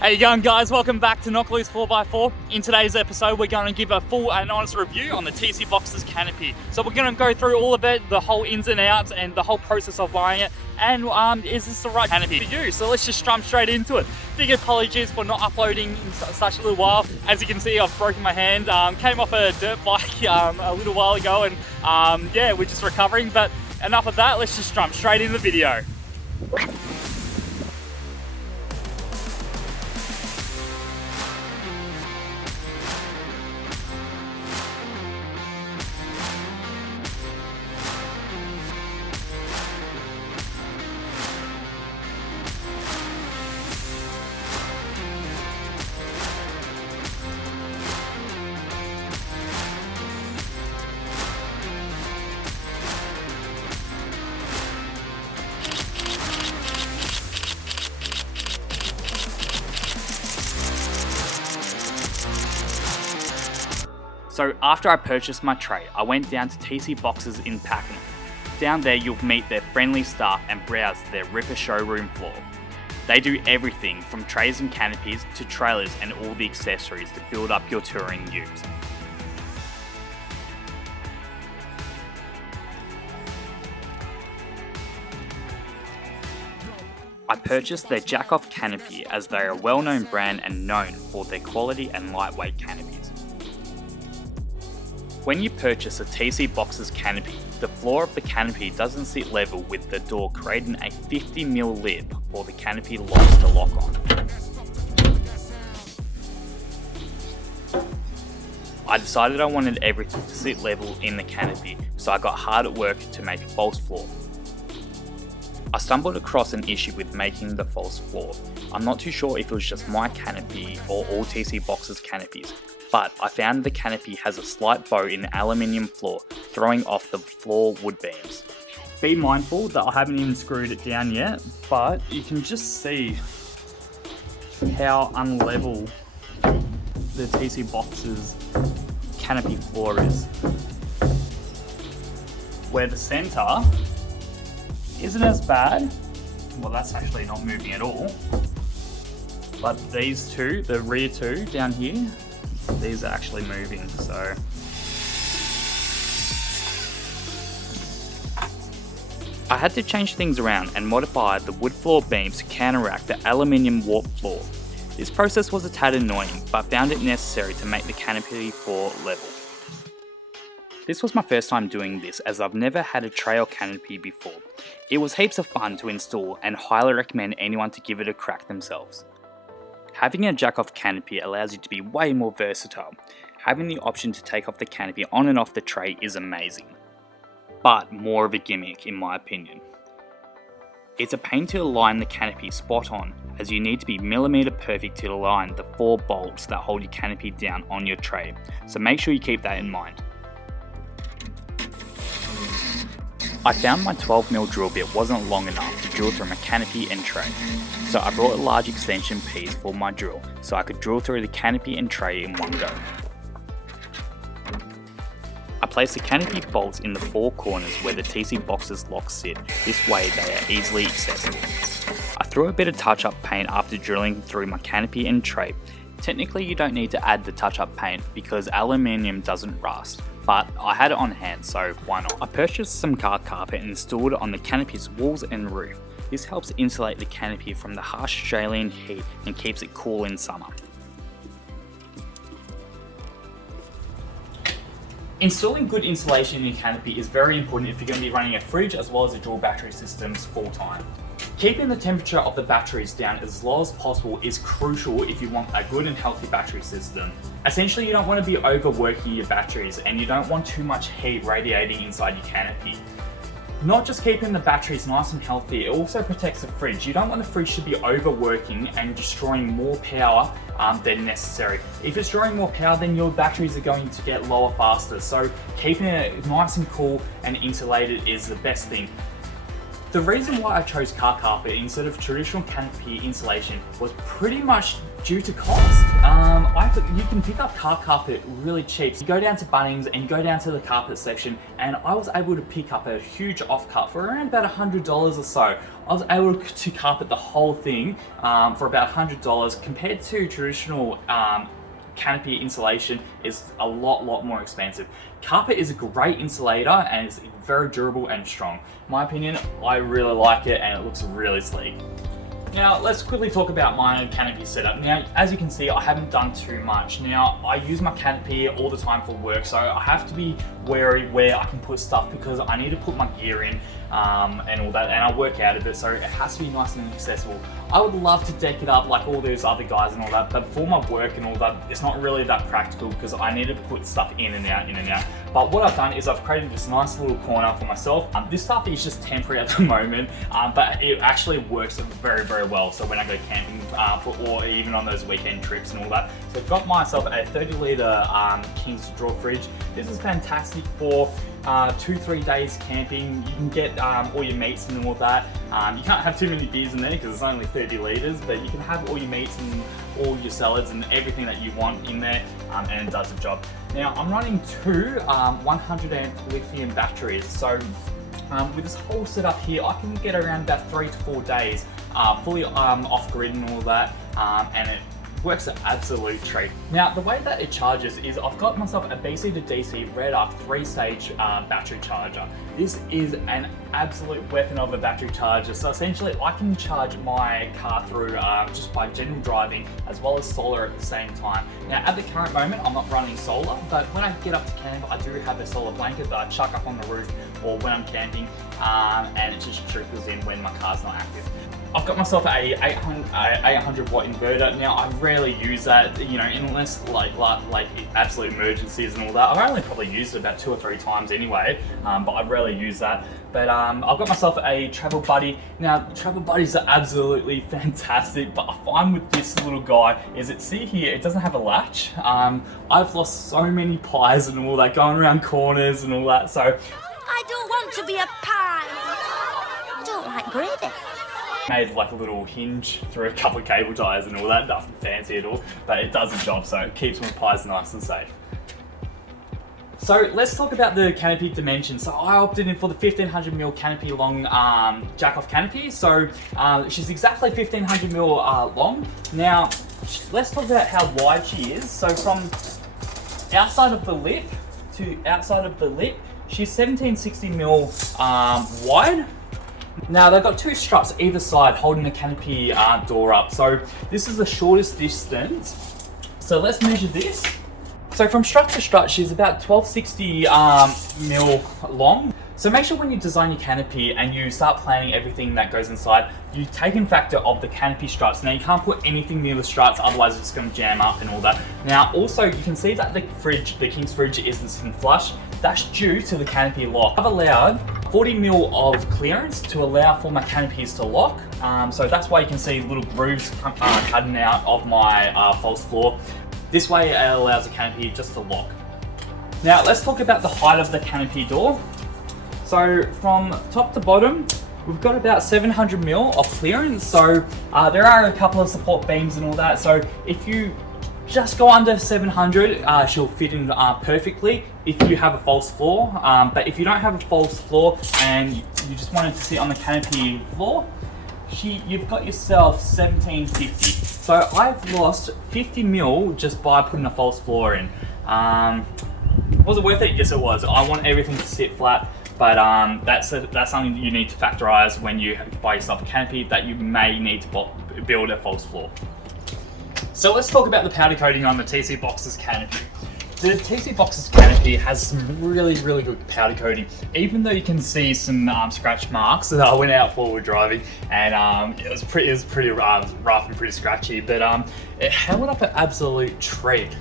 How you going, guys? Welcome back to Knock Loose 4x4. In today's episode, we're going to give a full and honest review on the TC Boxes Canopy. So we're going to go through all of it, the whole ins and outs, and the whole process of buying it, and is this the right canopy for you? So let's just jump straight into it. Big apologies for not uploading in such a little while. As you can see, I've broken my hand. Came off a dirt bike a little while ago, and yeah, we're just recovering. But enough of that, let's just jump straight into the video. So after I purchased my tray, I went down to TC Boxes in Pakenham. Down there you'll meet their friendly staff and browse their ripper showroom floor. They do everything from trays and canopies to trailers and all the accessories to build up your touring ute. I purchased their Jack-Off canopy as they are a well-known brand and known for their quality and lightweight canopies. When you purchase a TC Boxes canopy, the floor of the canopy doesn't sit level with the door, creating a 50mm lid for the canopy locks to lock on. I decided I wanted everything to sit level in the canopy, so I got hard at work to make a false floor. I stumbled across an issue with making the false floor. I'm not too sure if it was just my canopy or all TC Boxes canopies, but I found the canopy has a slight bow in the aluminium floor, throwing off the floor wood beams. Be mindful that I haven't even screwed it down yet, but you can just see how unlevel the TC Boxes canopy floor is. Where the center isn't as bad, well, that's actually not moving at all, but these two, the rear two down here, these are actually moving. So I had to change things around and modify the wood floor beams to counteract the aluminium warp floor. This process was a tad annoying, but found it necessary to make the canopy floor level. This was my first time doing this, as I've never had a tray or canopy before. It was heaps of fun to install and highly recommend anyone to give it a crack themselves. Having a jack-off canopy allows you to be way more versatile. Having the option to take off the canopy on and off the tray is amazing, but more of a gimmick in my opinion. It's a pain to align the canopy spot on, as you need to be millimeter perfect to align the 4 bolts that hold your canopy down on your tray, so make sure you keep that in mind. I found my 12mm drill bit wasn't long enough to drill through my canopy and tray, so I brought a large extension piece for my drill so I could drill through the canopy and tray in one go. I placed the canopy bolts in the 4 corners where the TC Boxes locks sit, this way they are easily accessible. I threw a bit of touch-up paint after drilling through my canopy and tray. Technically you don't need to add the touch-up paint because aluminium doesn't rust, but I had it on hand, so why not? I purchased some car carpet and installed it on the canopy's walls and roof. This helps insulate the canopy from the harsh Australian heat and keeps it cool in summer. Installing good insulation in your canopy is very important if you're going to be running a fridge as well as a dual battery systems full time. Keeping the temperature of the batteries down as low as possible is crucial if you want a good and healthy battery system. Essentially, you don't want to be overworking your batteries and you don't want too much heat radiating inside your canopy. Not just keeping the batteries nice and healthy, it also protects the fridge. You don't want the fridge to be overworking and destroying more power than necessary. If it's drawing more power, then your batteries are going to get lower faster. So keeping it nice and cool and insulated is the best thing. The reason why I chose car carpet instead of traditional canopy insulation was pretty much due to cost. You can pick up car carpet really cheap. So you go down to Bunnings and you go down to the carpet section, and I was able to pick up a huge offcut for around about $100 or so. I was able to carpet the whole thing for about $100 compared to traditional canopy insulation is a lot more expensive. Carpet is a great insulator and it's very durable and strong. In my opinion, I really like it and it looks really sleek. Now let's quickly talk about my canopy setup. Now, as you can see, I haven't done too much. Now, I use my canopy all the time for work, so I have to be wary where I can put stuff because I need to put my gear in and all that, and I work out of it, so it has to be nice and accessible. I would love to deck it up like all those other guys and all that, but for my work and all that, it's not really that practical because I need to put stuff in and out. But what I've done is I've created this nice little corner for myself. This stuff is just temporary at the moment, but it actually works very well. So when I go camping or even on those weekend trips and all that. So I've got myself a 30-litre King's Draw fridge. This is fantastic for 2-3 days camping. You can get all your meats and all that. You can't have too many beers in there because it's only 30 litres, but you can have all your meats and all your salads and everything that you want in there, and it does the job. Now I'm running two 100 amp lithium batteries, so with this whole setup here, I can get around about 3 to 4 days fully off grid and all that, and it works an absolute treat. Now, the way that it charges is I've got myself a BC to DC Red Arc 3-stage battery charger. This is an absolute weapon of a battery charger. So essentially, I can charge my car through just by general driving as well as solar at the same time. Now, at the current moment, I'm not running solar, but when I get up to camp, I do have a solar blanket that I chuck up on the roof or when I'm camping, and it just trickles in when my car's not active. I've got myself a 800 watt inverter. Now I rarely use that, unless like absolute emergencies and all that. I've only probably used it about 2 or 3 times anyway, but I rarely use that. But I've got myself a travel buddy. Now travel buddies are absolutely fantastic, but I find with this little guy is see here, it doesn't have a latch. I've lost so many pies and all that going around corners and all that. So I don't want to be a pie. I don't like gravy. Made like a little hinge through a couple of cable ties and all that, nothing fancy at all, but it does the job, so it keeps my pies nice and safe. So let's talk about the Canopy Dimensions. So I opted in for the 1500mm canopy long jack-off canopy. So she's exactly 1500mm long. Now let's talk about how wide she is. So from outside of the lip to outside of the lip, she's 1760mm wide. Now they've got 2 struts either side holding the canopy door up. So this is the shortest distance. So let's measure this. So from strut to strut, she's about 1260 mil long. So make sure when you design your canopy and you start planning everything that goes inside, you take in factor of the canopy struts. Now you can't put anything near the struts, otherwise it's going to jam up and all that. Now also you can see that the King's fridge isn't flush. That's due to the canopy lock. I've allowed 40 mil of clearance to allow for my canopies to lock. So that's why you can see little grooves cutting out of my false floor. This way it allows the canopy just to lock. Now let's talk about the height of the canopy door. So from top to bottom, we've got about 700 mil of clearance. So there are a couple of support beams and all that. So if you just go under 700, she'll fit in perfectly if you have a false floor. But if you don't have a false floor and you just wanted to sit on the canopy floor, you've got yourself 1750. So I've lost 50 mil just by putting a false floor in. Was it worth it? Yes, it was. I want everything to sit flat. But that's something that you need to factorize when you buy yourself a canopy, that you may need to build a false floor. So let's talk about the powder coating on the TC Box's canopy. The TC Box's canopy has some really good powder coating, even though you can see some scratch marks that I went out forward driving, and it was pretty rough and pretty scratchy, but it held up an absolute treat.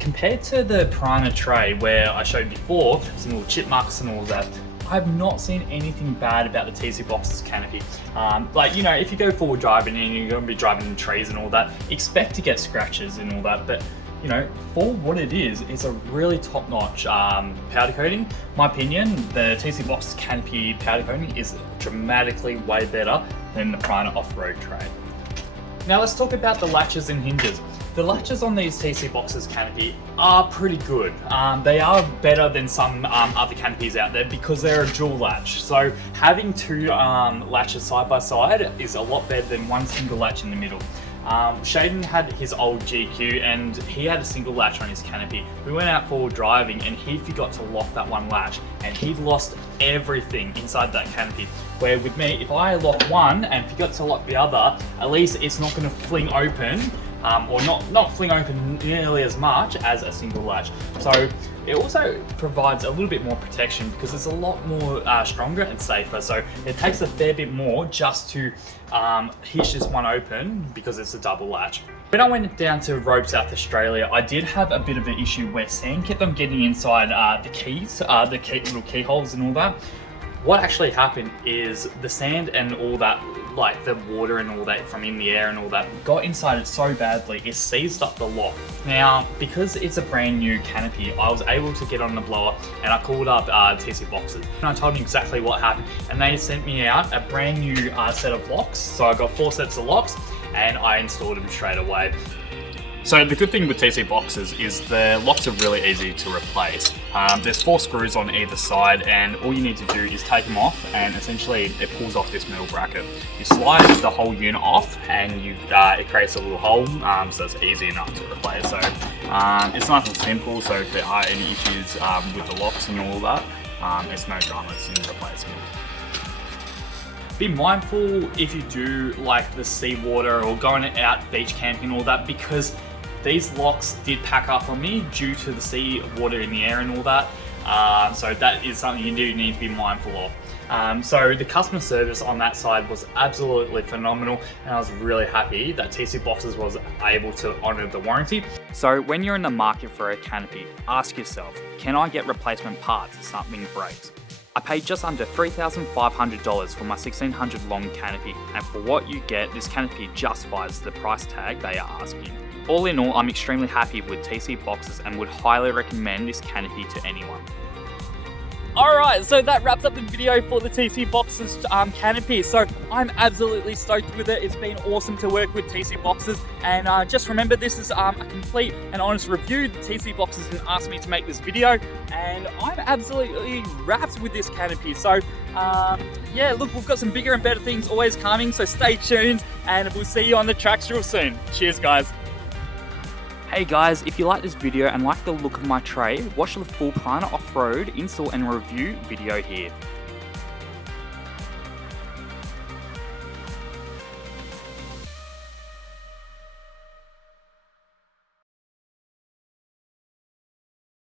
Compared to the Piranha Tray where I showed before, some little chip marks and all that, I've not seen anything bad about the TC Box's canopy. If you go forward driving and you're going to be driving in trees and all that, expect to get scratches and all that, but you know, for what it is, it's a really top-notch powder coating. My opinion, the TC Boxes Canopy powder coating is dramatically way better than the Piranha off-road tray. Now let's talk about the latches and hinges. The latches on these TC Boxes Canopy are pretty good. They are better than some other canopies out there because they're a dual latch. So having two latches side by side is a lot better than one single latch in the middle. Shaden had his old GQ and he had a single latch on his canopy. We went out for driving and he forgot to lock that one latch and he lost everything inside that canopy. Where with me, if I lock one and forgot to lock the other, at least it's not going to fling open, or not fling open nearly as much as a single latch. So it also provides a little bit more protection because it's a lot more stronger and safer. So it takes a fair bit more just to hitch this one open because it's a double latch. When I went down to Robe, South Australia, I did have a bit of an issue where sand kept on getting inside the keys, the little keyholes and all that. What actually happened is the sand and all that, like the water and all that from in the air and all that, got inside it so badly it seized up the lock. Now, because it's a brand new canopy, I was able to get on the blower and I called up TC Boxes and I told them exactly what happened and they sent me out a brand new set of locks. So I got 4 sets of locks and I installed them straight away. So the good thing with TC Boxes is the locks are really easy to replace. There's 4 screws on either side and all you need to do is take them off and essentially it pulls off this middle bracket. You slide the whole unit off and it creates a little hole, so it's easy enough to replace. So it's nice and simple, so if there are any issues with the locks and all that, it's no dramas in replacing it. Be mindful if you do like the seawater or going out beach camping and all that, because these locks did pack up on me due to the sea water in the air and all that. So that is something you do need to be mindful of. So the customer service on that side was absolutely phenomenal and I was really happy that TC Boxes was able to honour the warranty. So when you're in the market for a canopy, ask yourself, can I get replacement parts if something breaks? I paid just under $3,500 for my 1600 long canopy, and for what you get, this canopy justifies the price tag they are asking. All in all, I'm extremely happy with TC Boxes and would highly recommend this canopy to anyone. Alright, so that wraps up the video for the TC Boxes canopy. So I'm absolutely stoked with it. It's been awesome to work with TC Boxes. And just remember, this is a complete and honest review. The TC Boxes didn't ask me to make this video. And I'm absolutely wrapped with this canopy. So yeah, look, we've got some bigger and better things always coming. So stay tuned and we'll see you on the tracks real soon. Cheers, guys. Hey guys, if you like this video and like the look of my tray, watch the full Piranha off-road install and review video here.